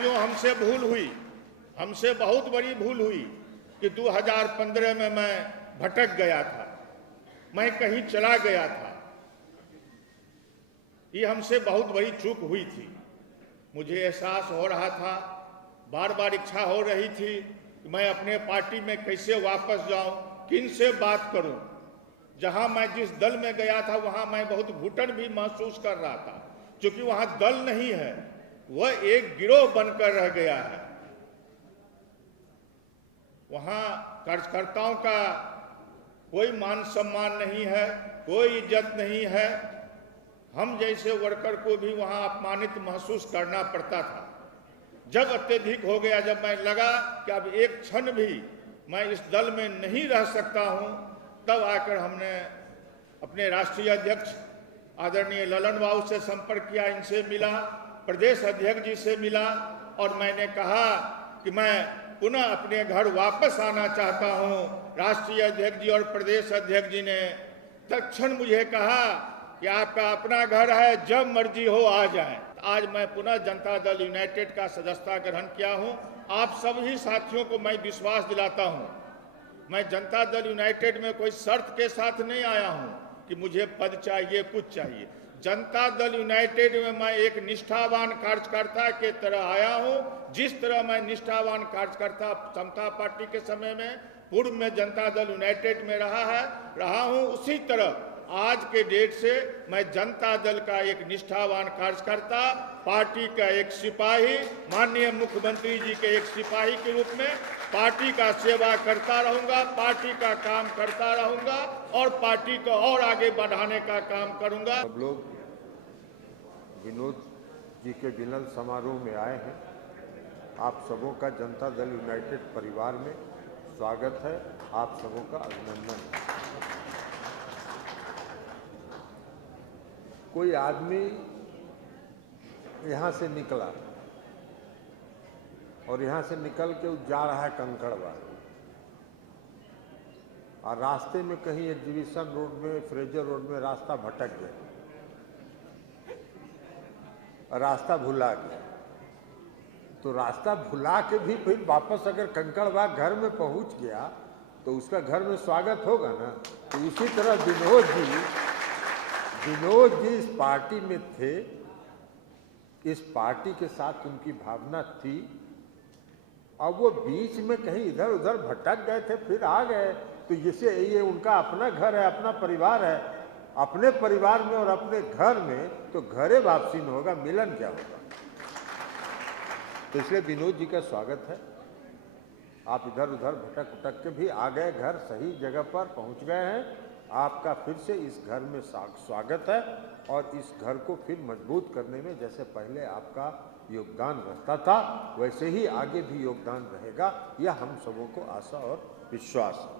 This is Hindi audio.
साथियों, हमसे भूल हुई, हमसे बहुत बड़ी भूल हुई कि 2015 में मैं भटक गया था, मैं कहीं चला गया था। ये हमसे बहुत बड़ी चूक हुई थी। मुझे एहसास हो रहा था, बार बार इच्छा हो रही थी कि मैं अपने पार्टी में कैसे वापस जाऊं, किन से बात करूं। जहां मैं जिस दल में गया था वहां मैं बहुत घुटन भी महसूस कर रहा था, क्योंकि वहां दल नहीं है, वह एक गिरोह बनकर रह गया है। वहां कार्यकर्ताओं का कोई मान सम्मान नहीं है, कोई इज्जत नहीं है। हम जैसे वर्कर को भी वहां अपमानित महसूस करना पड़ता था। जब अत्यधिक हो गया, जब मैं लगा कि अब एक क्षण भी मैं इस दल में नहीं रह सकता हूं, तब आकर हमने अपने राष्ट्रीय अध्यक्ष आदरणीय ललन बाबू से संपर्क किया, इनसे मिला, प्रदेश अध्यक्ष जी से मिला और मैंने कहा कि मैं पुनः अपने घर वापस आना चाहता हूं। राष्ट्रीय अध्यक्ष जी और प्रदेश अध्यक्ष जी ने तत्क्षण मुझे कहा कि आपका अपना घर है, जब मर्जी हो आ जाएं। आज मैं पुनः जनता दल यूनाइटेड का सदस्यता ग्रहण किया हूं। आप सभी साथियों को मैं विश्वास दिलाता हूं, मैं जनता दल यूनाइटेड में कोई शर्त के साथ नहीं आया हूं कि मुझे पद चाहिए, कुछ चाहिए। जनता दल यूनाइटेड में मैं एक निष्ठावान कार्यकर्ता के तरह आया हूं। जिस तरह मैं निष्ठावान कार्यकर्ता समता पार्टी के समय में पूर्व में जनता दल यूनाइटेड में रहा हूं, उसी तरह आज के डेट से मैं जनता दल का एक निष्ठावान कार्यकर्ता, पार्टी का एक सिपाही, माननीय मुख्यमंत्री जी के एक सिपाही के रूप में पार्टी का सेवा करता रहूंगा, पार्टी का काम करता रहूंगा और पार्टी को और आगे बढ़ाने का काम करूंगा। सब लोग विनोद जी के मिलन समारोह में आए हैं। आप सबों का जनता दल यूनाइटेड परिवार में स्वागत है, आप सबों का अभिनंदन है। कोई आदमी यहाँ से निकला और यहाँ से निकल के जा रहा है कंकड़बाग, और रास्ते में कहीं एग्जीबिशन रोड में, फ्रेजर रोड में रास्ता भटक गया, रास्ता भुला गया। तो रास्ता भुला के भी फिर वापस अगर कंकड़बाग घर में पहुंच गया तो उसका घर में स्वागत होगा ना। तो उसी तरह विनोद जी इस पार्टी में थे, इस पार्टी के साथ उनकी भावना थी। अब वो बीच में कहीं इधर उधर भटक गए थे, फिर आ गए, तो ये उनका अपना घर है, अपना परिवार है। अपने परिवार में और अपने घर में तो घरे वापसी में होगा, मिलन क्या होगा। तो इसलिए विनोद जी का स्वागत है। आप इधर उधर भटक उटक के भी आ गए, घर सही जगह पर पहुंच गए हैं। आपका फिर से इस घर में स्वागत है और इस घर को फिर मजबूत करने में जैसे पहले आपका योगदान रहता था, वैसे ही आगे भी योगदान रहेगा, यह हम सबों को आशा और विश्वास है।